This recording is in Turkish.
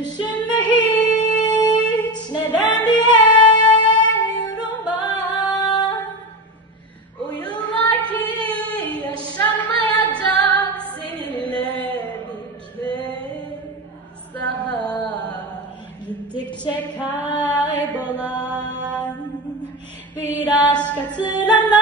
Düşünme hiç. Neden diye yorulma O ki yaşanmayacak seninle bir kez daha. Gittikçe kaybolan bir aşk hatırlama.